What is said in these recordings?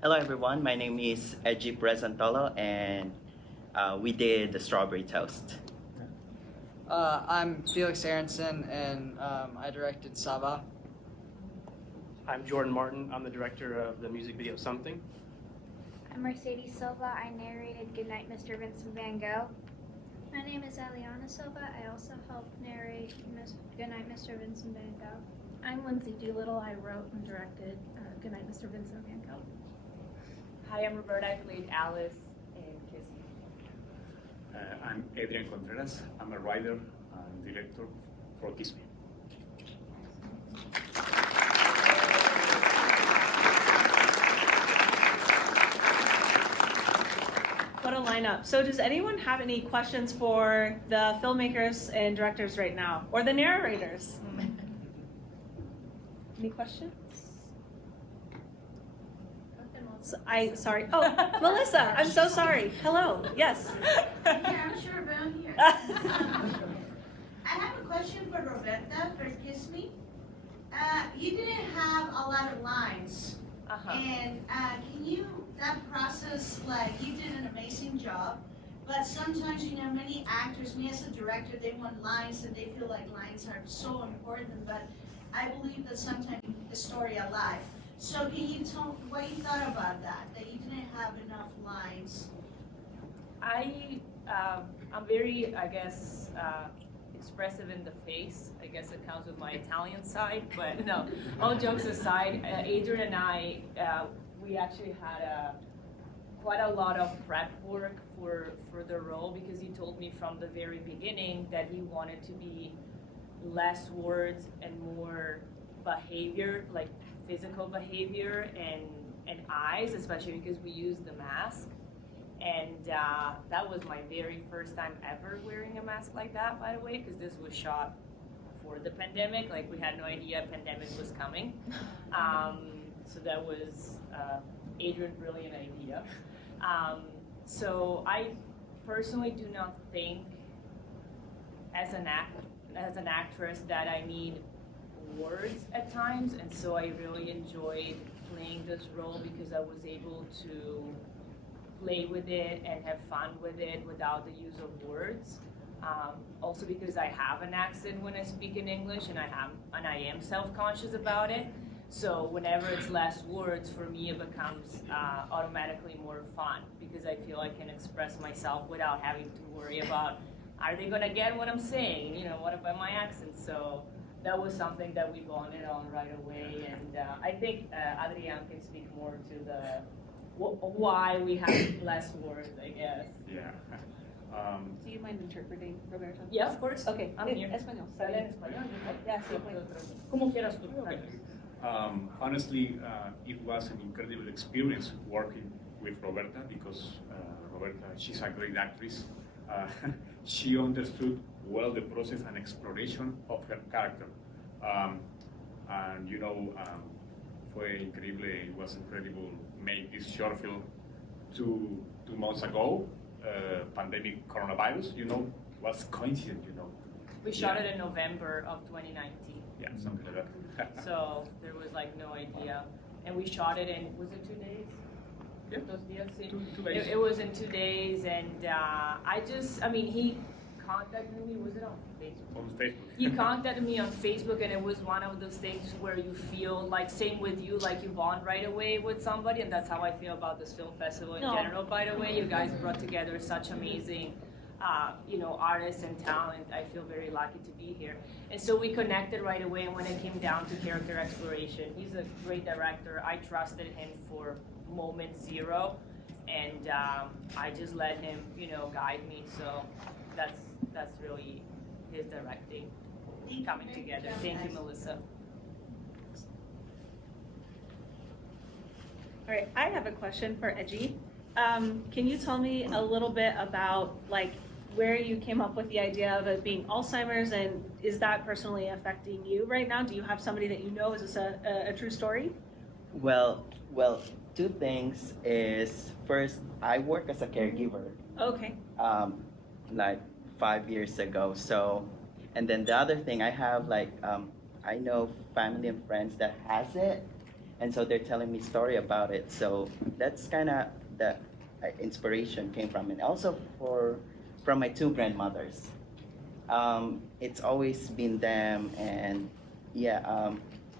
Hello everyone, my name is Edgy Presentolo and we did the strawberry toast. I'm Felix Aronson, and I directed Saba. I'm Jordan Martin. I'm the director of the music video Something. I'm Mercedes Silva. I narrated Goodnight, Mr. Vincent Van Gogh. My name is Eliana Silva. I also helped narrate Goodnight, Mr. Vincent Van Gogh. I'm Lindsay Doolittle. I wrote and directed Goodnight, Mr. Vincent Van Gogh. Hi, I'm Roberta. I played Alice in Kiss Me. I'm Adrian Contreras. I'm a writer and director for Kiss Me. What a lineup. So does anyone have any questions for the filmmakers and directors right now? Or the narrators? Any questions? Sorry. Oh, Melissa, I'm so sorry. Hello. Yes. Yeah, I'm sure around here. I have a question for Roberta for Kiss Me. You didn't have a lot of lines. And can you, that process, like, you did an amazing job, but sometimes, you know, many actors, me as a director, they want lines and they feel like lines are so important, but I believe that sometimes the story alive. So can you tell what you thought about that you didn't have enough lines? I'm very, I guess, expressive in the face. I guess it counts with my Italian side, but no, all jokes aside, Adrian and I, we actually had quite a lot of prep work for the role, because he told me from the very beginning that he wanted to be less words and more behavior, like physical behavior and eyes, especially because we used the mask. And that was my very first time ever wearing a mask like that, by the way, because this was shot before the pandemic. Like, we had no idea a pandemic was coming. So that was Adrian's brilliant idea. So I personally do not think, as an actress, that I need words at times, and so I really enjoyed playing this role because I was able to play with it and have fun with it without the use of words. Also because I have an accent when I speak in English, and I am self-conscious about it. So whenever it's less words, for me it becomes automatically more fun, because I feel I can express myself without having to worry about, are they gonna get what I'm saying? You know, what about my accent? So that was something that we bonded on right away, and I think Adrian can speak more to the why we have less words, I guess. Yeah. Do you mind interpreting, Roberto? Yeah, of course. Okay, I'm here. Español. ¿Sale en español? Yeah, sí, Como quieras tú. Honestly, it was an incredible experience working with Roberta, because Roberta, she's a great actress. She understood well the process and exploration of her character. And you know, fue increíble, it was incredible make this short film two months ago. Pandemic coronavirus, you know, was coincident, you know. We shot it in November of 2019. Yeah, something like that. So there was like no idea. And we shot it in, was it 2 days? Yeah. Dos días, sí. Two days. It was in 2 days, and he contacted me, was it on Facebook? On Facebook. You contacted me on Facebook, and it was one of those things where you feel like, same with you, like you bond right away with somebody, and that's how I feel about this film festival in general, by the way. You guys brought together such amazing artists and talent. I feel very lucky to be here. And so we connected right away, and when it came down to character exploration, he's a great director. I trusted him for moment zero, and I just let him, guide me. So that's really his directing coming together. Thank you, Melissa. All right, I have a question for Edgy. Can you tell me a little bit about where you came up with the idea of it being Alzheimer's, and is that personally affecting you right now? Do you have somebody that you know? Is this a true story? Well, two things is, first, I work as a caregiver. Okay. Like 5 years ago. So, and then the other thing, I have I know family and friends that has it, and so they're telling me story about it. So that's kind of the inspiration came from, and also from my two grandmothers. It's always been them, and yeah,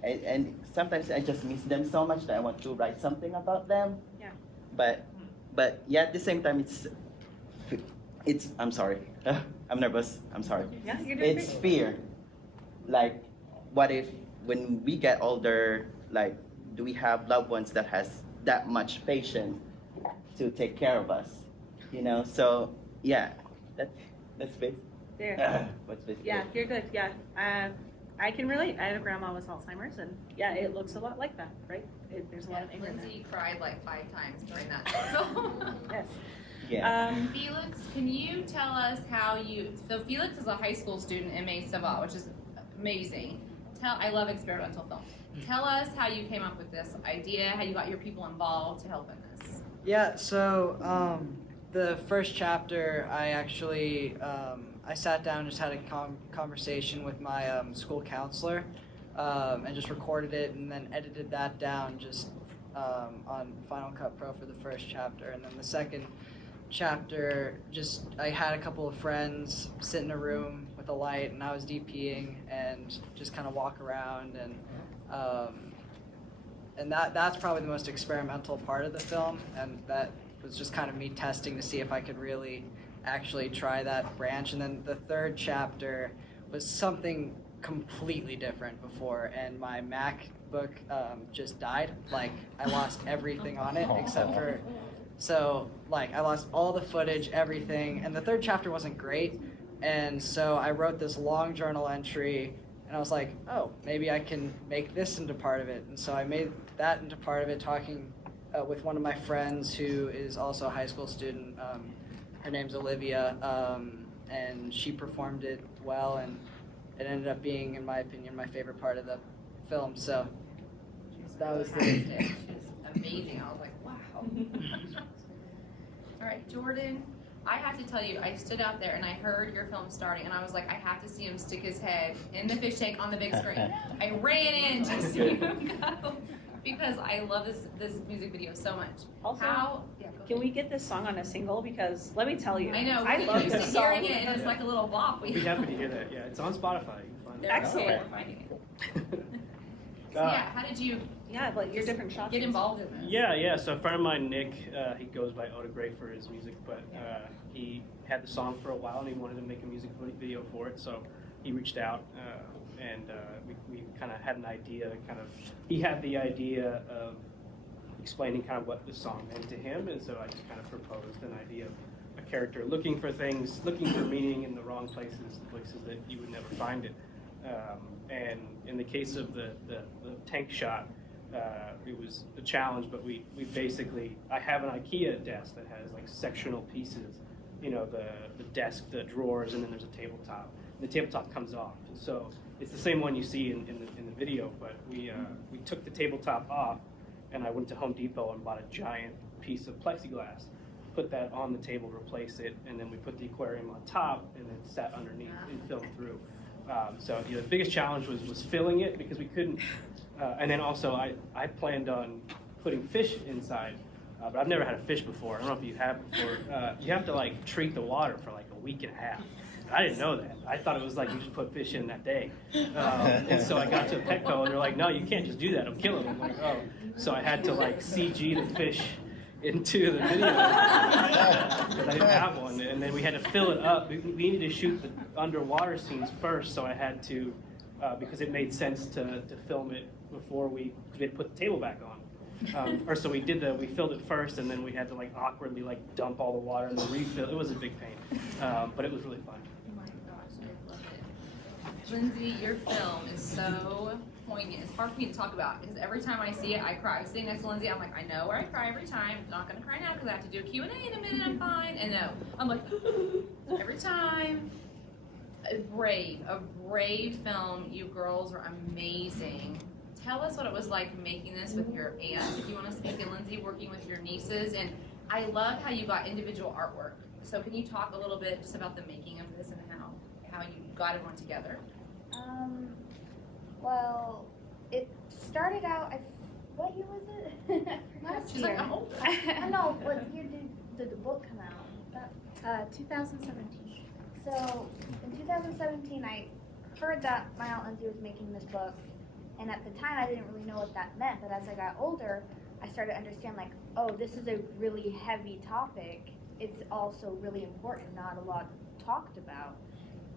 and sometimes I just miss them so much that I want to write something about them. Yeah. But yeah, at the same time, it's I'm sorry, I'm nervous. I'm sorry. Yeah, you're doing It's great. fear. Like, what if when we get older, like, do we have loved ones that has that much patience to take care of us? You know, so yeah, that's big. There. What's big? Yeah, you're good. Yeah. I can relate. I have a grandma with Alzheimer's, and yeah, it looks a lot like that, right? There's a lot of anger in there. Lindsay cried like 5 times during that film. Yes. Yeah. Felix, can you tell us how you? So Felix is a high school student in MA Sava, which is amazing. I love experimental film. Tell us how you came up with this idea, how you got your people involved to help in this. Yeah, so the first chapter, I actually I sat down and just had a conversation with my school counselor and just recorded it and then edited that down just on Final Cut Pro for the first chapter. And then the second chapter, just I had a couple of friends sit in a room with a light and I was DPing and just kind of walk around and that's probably the most experimental part of the film, and that was just kind of me testing to see if I could really actually try that branch. And then the third chapter was something completely different before, and my MacBook just died. Like, I lost everything on it except for, so like I lost all the footage, everything, and the third chapter wasn't great. And so I wrote this long journal entry and I was like, oh, maybe I can make this into part of it. And so I made that into part of it, talking with one of my friends who is also a high school student. Her name's Olivia, and she performed it well, and it ended up being, in my opinion, my favorite part of the film. So that was the... She was amazing. I was like, wow. All right, Jordan. I have to tell you, I stood out there and I heard your film starting, and I was like, I have to see him stick his head in the fish tank on the big screen. I ran in to see him go because I love this music video so much. Also, can we get this song on a single? Because let me tell you, I know, I love used this to song. hearing it, and it's like a little bop. We'd be happy to hear that. Yeah, it's on Spotify. You can find it. Excellent. Finding it. So yeah, how did you like your different shots. get involved in this? Yeah. So a friend of mine, Nick, he goes by Oda Gray for his music, but he had the song for a while and he wanted to make a music video for it. So he reached out and we kind of had an idea. He had the idea of explaining kind of what the song meant to him, and so I just kind of proposed an idea of a character looking for things, looking for meaning in the wrong places that you would never find it. And in the case of the tank shot, it was a challenge, but we basically, I have an IKEA desk that has like sectional pieces, you know, the desk, the drawers, and then there's a tabletop. The tabletop comes off, so it's the same one you see in the video, but we took the tabletop off, and I went to Home Depot and bought a giant piece of plexiglass, put that on the table, replace it, and then we put the aquarium on top, and then sat underneath and filmed through. So the biggest challenge was filling it because we couldn't, and then also I planned on putting fish inside, but I've never had a fish before. I don't know if you have before. You have to like treat the water for like a week and a half. I didn't know that. I thought it was like you just put fish in that day. And so I got to Petco and they're like, no, you can't just do that. It'll kill them. I'm like, oh. So I had to like CG the fish into the video because I didn't have one, and then we had to fill it up. We needed to shoot the underwater scenes first, so I had to because it made sense to film it before we did put the table back on. Or so we filled it first, and then we had to like awkwardly like dump all the water and then refill. It was a big pain, but it was really fun. Oh my gosh, I love it. Lindsay, your film is so poignant. It's hard for me to talk about because every time I see it, I cry. I was sitting next to Lindsay, I'm like, I know where I cry every time. I'm not gonna cry now because I have to do a Q&A in a minute. I'm fine. And no, I'm like every time. A brave film. You girls are amazing. Tell us what it was like making this with your aunt. If you want to speak to Lindsay, working with your nieces, and I love how you got individual artwork. So can you talk a little bit just about the making of this and how you got everyone together? Well, it started out, what year was it? Last year. Like, I'm old. I know, what year did the book come out? 2017. So in 2017, I heard that my Aunt Lindsay was making this book, and at the time I didn't really know what that meant. But as I got older, I started to understand, like, oh, this is a really heavy topic. It's also really important, not a lot talked about.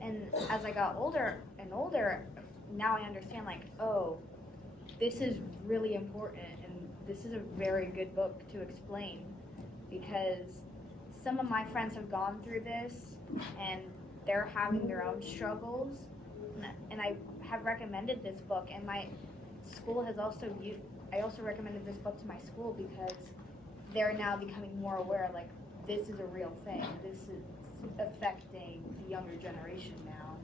And as I got older and older, now I understand, like, oh, this is really important, and this is a very good book to explain, because some of my friends have gone through this, and they're having their own struggles, and I have recommended this book, and my school has also I also recommended this book to my school because they're now becoming more aware, like, this is a real thing. This is affecting the younger generation now.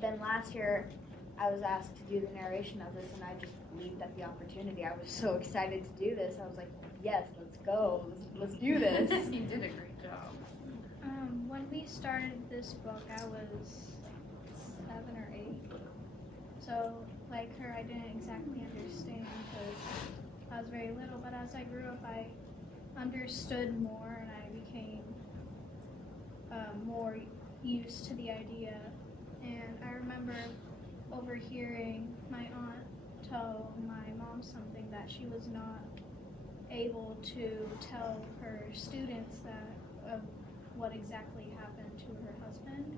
Then last year, I was asked to do the narration of this, and I just leaped at the opportunity. I was so excited to do this. I was like, yes, let's go. Let's do this. You did a great job. When we started this book, I was 7 or 8. So, like her, I didn't exactly understand because I was very little. But as I grew up, I understood more, and I became more used to the idea. And I remember overhearing my aunt tell my mom something that she was not able to tell her students that of what exactly happened to her husband,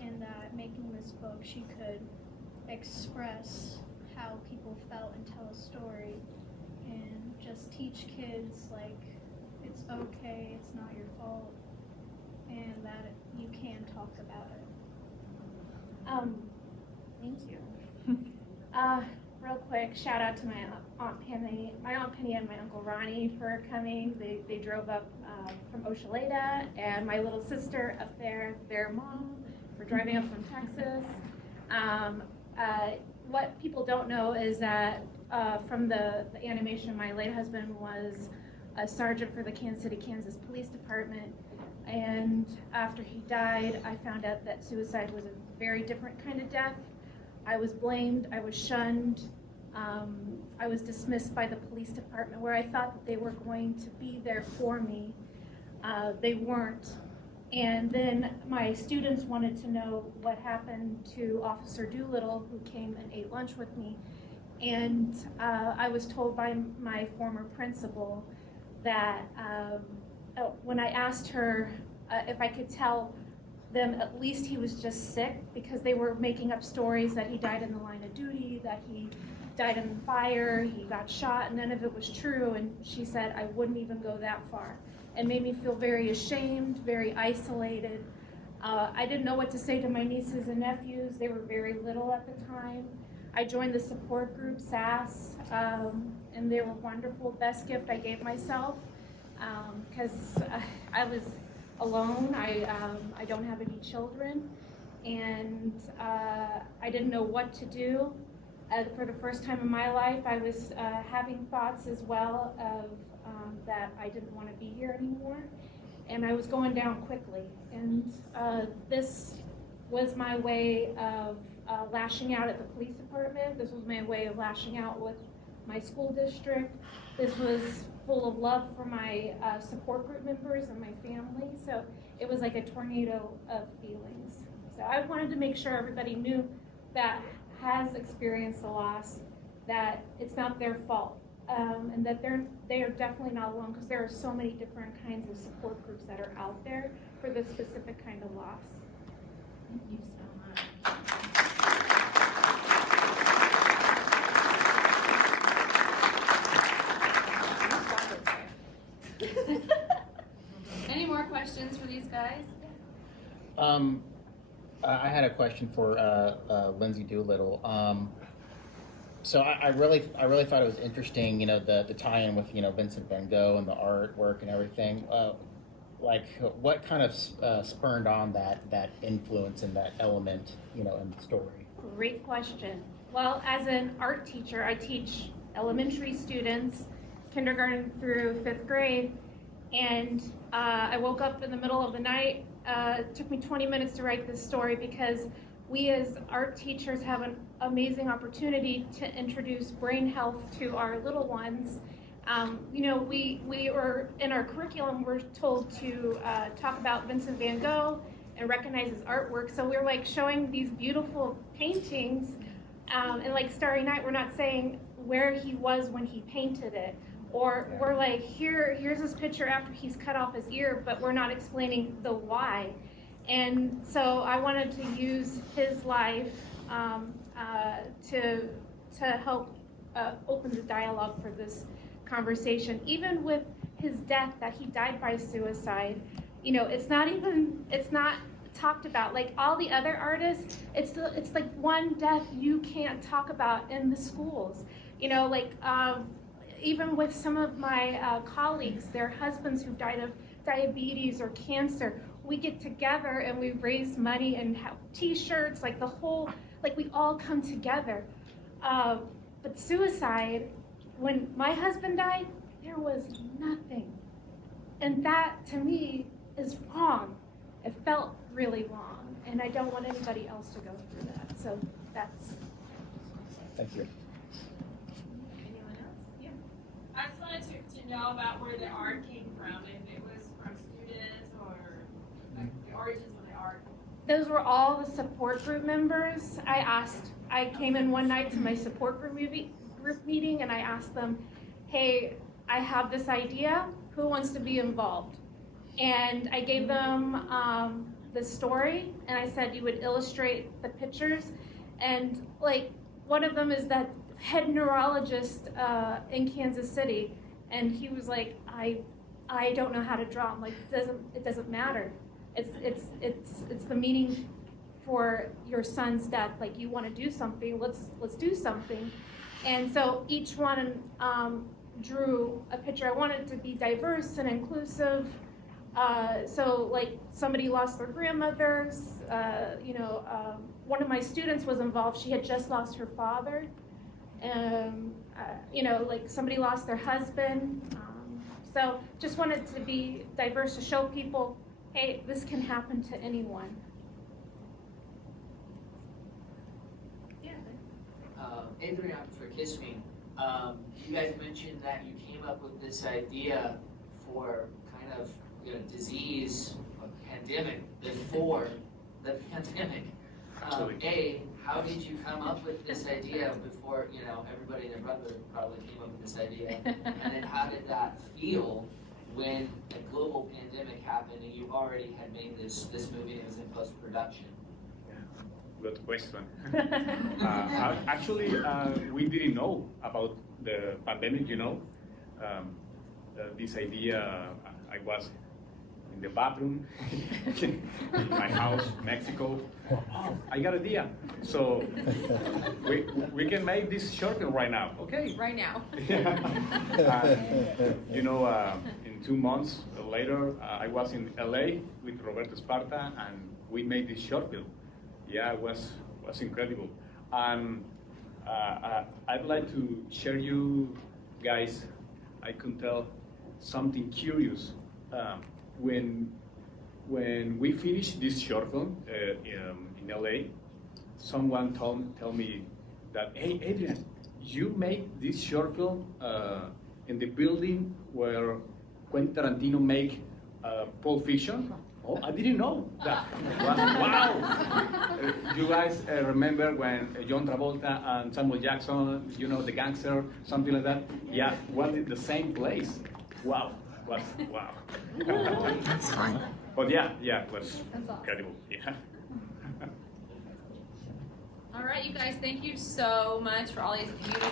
and that making this book she could express how people felt and tell a story and just teach kids, like, it's okay, it's not your fault, and that you can talk about it. Thank you. Real quick, shout out to my Aunt Penny and my Uncle Ronnie for coming. They drove up from Oshaleta, and my little sister up there, their mom, for driving up from Texas. What people don't know is that from the animation, my late husband was a sergeant for the Kansas City, Kansas Police Department, and after he died, I found out that suicide was a very different kind of death. I was blamed, I was shunned, I was dismissed by the police department where I thought that they were going to be there for me. They weren't. And then my students wanted to know what happened to Officer Doolittle, who came and ate lunch with me. And I was told by my former principal that when I asked her if I could tell them at least he was just sick, because they were making up stories that he died in the line of duty, that he died in the fire, he got shot, and none of it was true. And she said I wouldn't even go that far. It made me feel very ashamed, very isolated. I didn't know what to say to my nieces and nephews. They were very little at the time. I joined the support group, SAS, and they were wonderful. Best gift I gave myself, because I was alone. I don't have any children, and I didn't know what to do. For the first time in my life, I was having thoughts as well of that I didn't want to be here anymore, and I was going down quickly. And this was my way of lashing out at the police department. This was my way of lashing out with my school district. This was full of love for my support group members and my family. So it was like a tornado of feelings. So I wanted to make sure everybody knew that has experienced a loss, that it's not their fault, and that they are definitely not alone, because there are so many different kinds of support groups that are out there for this specific kind of loss. Thank you so much. Any more questions for these guys? I had a question for Lindsay Doolittle. So I really thought it was interesting, you know, the tie-in with, you know, Vincent van Gogh and the artwork and everything. Like, what kind of spurred on that influence and that element, you know, in the story? Great question. Well, as an art teacher, I teach elementary students, kindergarten through 5th grade, and I woke up in the middle of the night. It took me 20 minutes to write this story because we as art teachers have an amazing opportunity to introduce brain health to our little ones. You know, we were in our curriculum, we're told to talk about Vincent van Gogh and recognize his artwork. So we're like showing these beautiful paintings, and like Starry Night, we're not saying where he was when he painted it. Or we're like, here's this picture after he's cut off his ear, but we're not explaining the why. And so I wanted to use his life to help open the dialogue for this conversation. Even with his death, that he died by suicide, you know, it's not talked about. Like all the other artists, it's like one death you can't talk about in the schools. You know, like even with some of my colleagues, their husbands who died of diabetes or cancer, we get together and we raise money and have t-shirts, like the whole, like we all come together. But suicide, when my husband died, there was nothing. And that to me is wrong. It felt really wrong. And I don't want anybody else to go through that. So that's. Thank you. Anyone else? Yeah. I just wanted to know about where the art came from, if it was from students or like the origins of the art. Those were all the support group members. I came in one night to my support group meeting and I asked them, hey, I have this idea, who wants to be involved? And I gave them the story and I said you would illustrate the pictures. And like one of them is that head neurologist in Kansas City, and he was like, I don't know how to draw. I'm like, it doesn't matter. It's the meaning for your son's death. Like you want to do something, let's do something. And so each one drew a picture. I wanted it to be diverse and inclusive. So like somebody lost their grandmothers, one of my students was involved. She had just lost her father. Like somebody lost their husband. So just wanted to be diverse to show people, hey, this can happen to anyone. Yeah. Adrian for Kiss Me. You guys mentioned that you came up with this idea for kind of disease, a pandemic before the pandemic. How did you come up with this idea before, everybody and their brother probably came up with this idea? And then how did that feel when the global pandemic happened and you already had made this movie and it was in post-production? Good question. Actually, we didn't know about the pandemic, this idea, I was in the bathroom in my house, Mexico. Oh, I got an idea. So we can make this short film right now. Okay. Right now. In 2 months later, I was in LA with Roberto Esparta, and we made this short film. Yeah, it was incredible. I'd like to share you guys, I can tell something curious. When we finished this short film in LA, someone told me that, hey, Adrian, you made this short film in the building where Quentin Tarantino made Pulp Fiction. Oh, I didn't know that. Wow! You guys remember when John Travolta and Samuel Jackson, the gangster, something like that? Yeah, was in the same place. Wow. Wow. That's fine. But yeah, it was incredible. Yeah. All right, you guys, thank you so much for all these beautiful